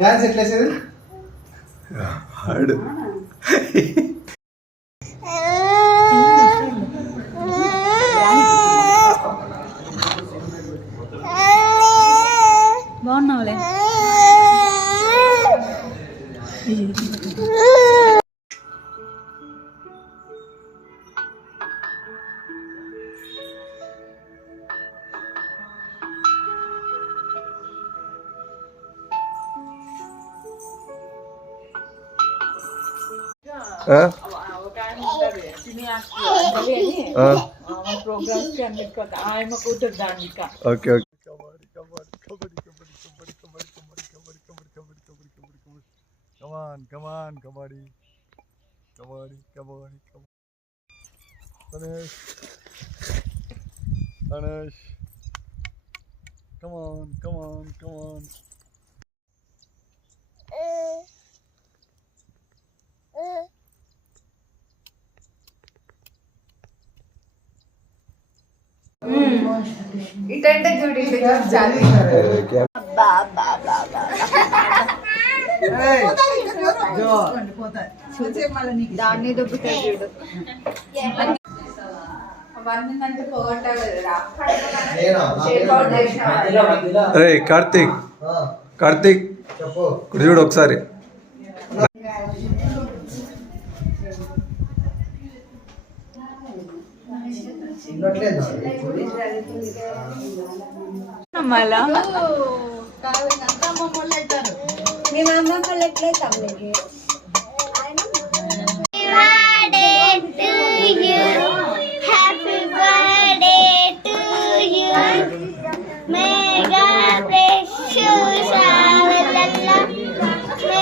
Dance ఎట్లా వేసేది బాగున్నావులే. Programmes కి అన్నిటికీ ఆయన కూతురు దానిక. Okay okay. Come on, come on, kabaddi. Kabaddi, kabaddi, kabaddi. Ganesh. Ganesh. Come on, come on, come on. ఇటంటే చూడు చాలు. దాన్ని దొబ్బుతాయి చూడు. కార్తీక్ కార్తీక్ చూడు ఒకసారి. మేము అమ్మ వాళ్ళు ఎట్లయితే